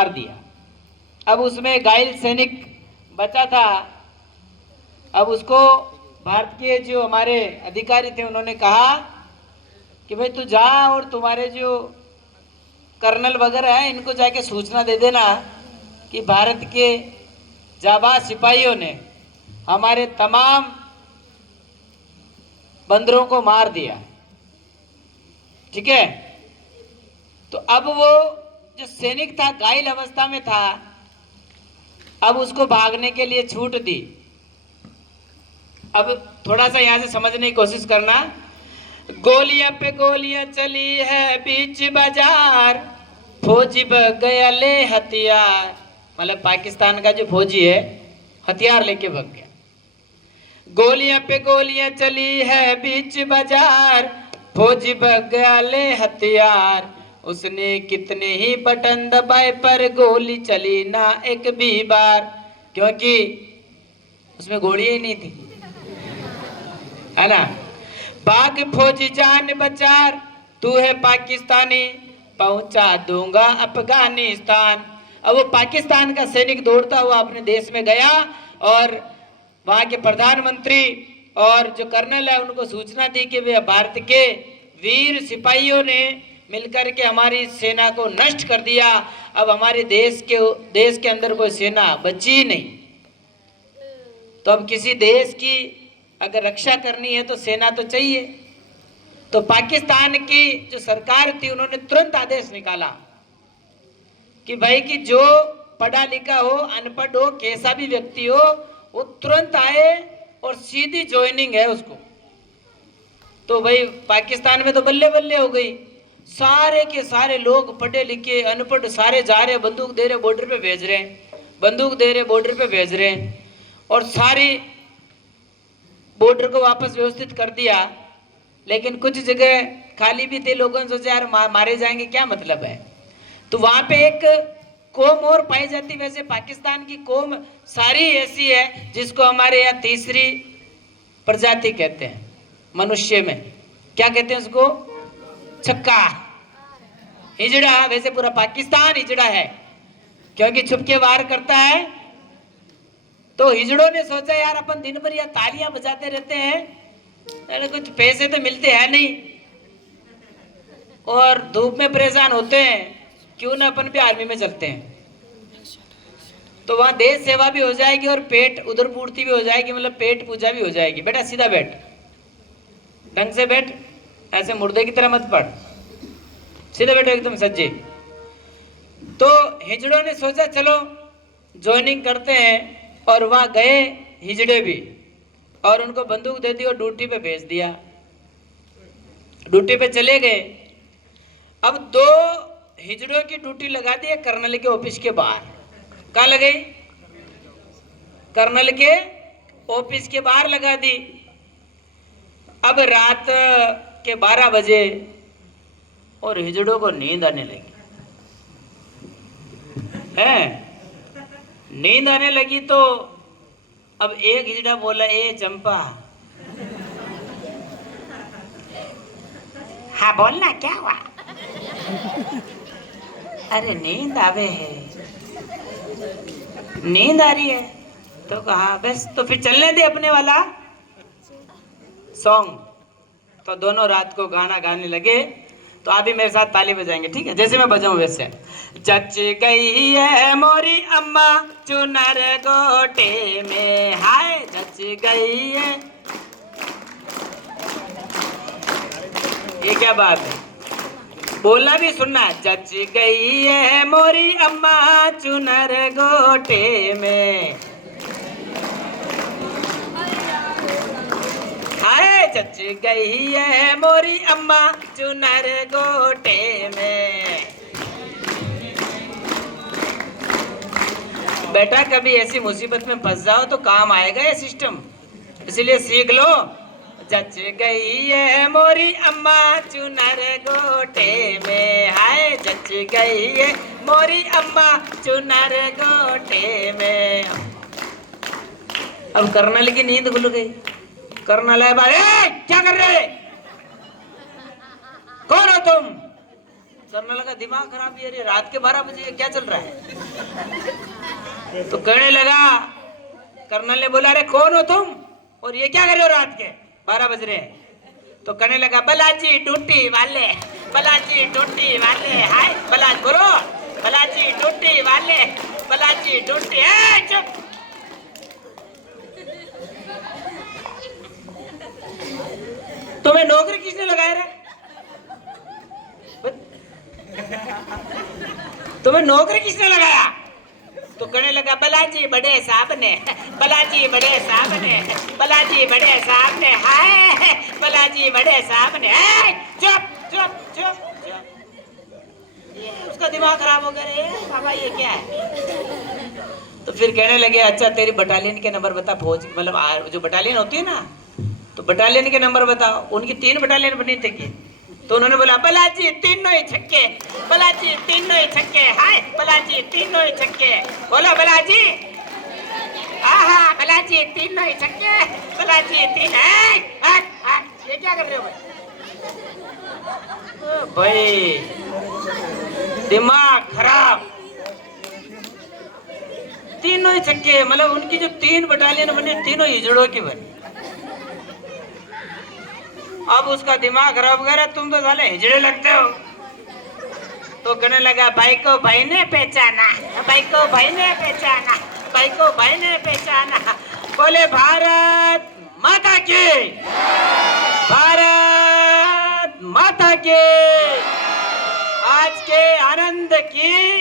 मार दिया। अब उसमें घायल सैनिक बचा था। अब उसको भारत के जो हमारे अधिकारी थे उन्होंने कहा कि भाई तू जा और तुम्हारे जो कर्नल वगैरह है इनको जाके सूचना दे देना कि भारत के जाबाज सिपाहियों ने हमारे तमाम बंदरों को मार दिया। ठीक है, तो अब वो जो सैनिक था घायल अवस्था में था, अब उसको भागने के लिए छूट दी। अब थोड़ा सा यहां से समझने की कोशिश करना। गोलियां पे गोलियां चली है बीच बाजार, फौजी भाग गया ले हथियार। मतलब पाकिस्तान का जो फौजी है हथियार लेके भाग गया। गोलियां पे गोलियां चली है बीच बाजार, फौजी भाग गया ले हथियार। उसने कितने ही बटन दबाए पर गोली चली ना एक भी बार, क्योंकि उसमें गोली ही नहीं थी, है ना। बाग फौजी जान बचार, तू है पाकिस्तानी, पहुंचा दूंगा अफगानिस्तान। अब वो पाकिस्तान का सैनिक दौड़ता हुआ अपने देश में गया और वहां के प्रधानमंत्री और जो कर्नल है उनको सूचना दी कि वे भारत के वीर सिपाहियों ने मिलकर के हमारी सेना को नष्ट कर दिया। अब हमारे देश के अंदर कोई सेना बची नहीं। तो अब किसी देश की अगर रक्षा करनी है तो सेना तो चाहिए। तो पाकिस्तान की जो सरकार थी उन्होंने तुरंत आदेश निकाला कि भाई कि जो पढ़ा लिखा हो अनपढ़ हो कैसा भी व्यक्ति हो वो तुरंत आए और सीधी ज्वाइनिंग है उसको। तो भाई पाकिस्तान में तो बल्ले बल्ले हो गई, सारे के सारे लोग पढ़े लिखे अनपढ़ सारे जा रहे, बंदूक दे रहे बॉर्डर पे भेज रहे हैं, बंदूक दे रहे बॉर्डर पे भेज रहे हैं, और सारी बॉर्डर को वापस व्यवस्थित कर दिया। लेकिन कुछ जगह खाली भी थे, लोगों ने सोचा यार मारे जाएंगे क्या मतलब है। तो वहां पे एक कौम और पाई जाती। वैसे पाकिस्तान की कौम सारी ऐसी है जिसको हमारे यहाँ तीसरी प्रजाति कहते हैं। मनुष्य में क्या कहते हैं उसको? छक्का, हिजड़ा। वैसे पूरा पाकिस्तान हिजड़ा है क्योंकि छुप के वार करता है। तो हिजड़ों ने सोचा यार अपन दिन भर यहाँ तालियां बजाते रहते हैं, अरे कुछ पैसे तो मिलते हैं नहीं और धूप में परेशान होते हैं, क्यों ना अपन भी आर्मी में चलते हैं। तो वहां देश सेवा भी हो जाएगी और पेट उधर पूर्ति भी हो जाएगी, मतलब पेट पूजा भी हो जाएगी। बेटा सीधा बैठ, ढंग से बैठ, ऐसे मुर्दे की तरह मत पड़, सीधे बैठो एकदम सज्जे। तो हिजड़ों ने सोचा चलो ज्वाइनिंग करते हैं, और वहां गए हिजड़े भी, और उनको बंदूक दे दी और ड्यूटी पे भेज दिया। ड्यूटी पे चले गए। अब दो हिजड़ों की ड्यूटी लगा दी कर्नल के ऑफिस के बाहर। कहाँ लगी? कर्नल के ऑफिस के बाहर लगा दी। अब रात के 12 बजे और हिजड़ों को नींद आने लगी है। नींद आने लगी तो अब एक हिजड़ा बोला, ए चंपा। हाँ बोलना, क्या हुआ? अरे नींद आवे है, नींद आ रही है। तो कहा बस तो फिर चलने दे अपने वाला सॉन्ग। तो दोनों रात को गाना गाने लगे। तो आप भी मेरे साथ ताली बजाएंगे, ठीक है? जैसे मैं बजाऊं वैसे। जच गई है मोरी अम्मा चुनर गोटे में, हाय जच गई है। ये क्या बात है, बोलना भी सुनना। जच गई है मोरी अम्मा चुनर गोटे में, हाय जच गई है मोरी अम्मा चुनर गोटे में। बेटा कभी ऐसी मुसीबत में फंस जाओ तो काम आएगा ये सिस्टम, इसलिए सीख लो। जच गई है मोरी अम्मा चुनर गोटे में, हाय जच गई है मोरी अम्मा चुनर गोटे में। अब कर्नल की नींद खुल गई। कर्नल है भाई, क्या कर रहे, कौन हो तुम? कर्नल का दिमाग खराब है, अरे रात के 12 बजे क्या चल रहा है? तो कहने लगा, कर्नल ने बोला, अरे कौन हो तुम और ये क्या कर रहे हो रात के 12 बज रहे हैं? तो कहने लगा, बलाजी टूटी वाले, बलाजी टूटी वाले, हाय बलाज बोलो, बलाजी टूटी वाले, बलाजी टूटी। चुप, तुम्हें नौकरी किसने लगाया रे? तुम्हें नौकरी किसने लगाया? तो कहने लगा, बलाजी बड़े साहब ने, बलाजी बड़े साहब ने, बलाजी बड़े साहब ने, हाय बलाजी बड़े साहब ने। चुप चुप चुप चुप, ये उसका दिमाग खराब हो गया रे बाबा, ये क्या है? तो फिर कहने लगे, अच्छा तेरी बटालियन के नंबर बता, फौज मतलब जो बटालियन होती है ना, तो बटालियन के नंबर बताओ। उनकी 3 बटालियन बनी थी कि, तो उन्होंने बोला, बलाजी तीनों ही छक्के, बलाजी तीनों ही छक्के, हाय बलाजी तीनों ही छक्के। बोलो बलाजी, आहा बलाजी तीनों ही छक्के, बलाजी तीन। ये क्या कर रहे हो भाई? दिमाग खराब, तीनों ही छक्के, मतलब उनकी जो 3 बटालियन बनी, तीनों हिजड़ों की बनी। अब उसका दिमाग खराब कर, तुम तो साले हिजड़े लगते हो। तो कहने लगा, भाई को भाई ने पहचाना, भाई को भाई ने पहचाना, भाई को भाई ने पहचाना। बोले भारत माता की, भारत माता की, आज के आनंद की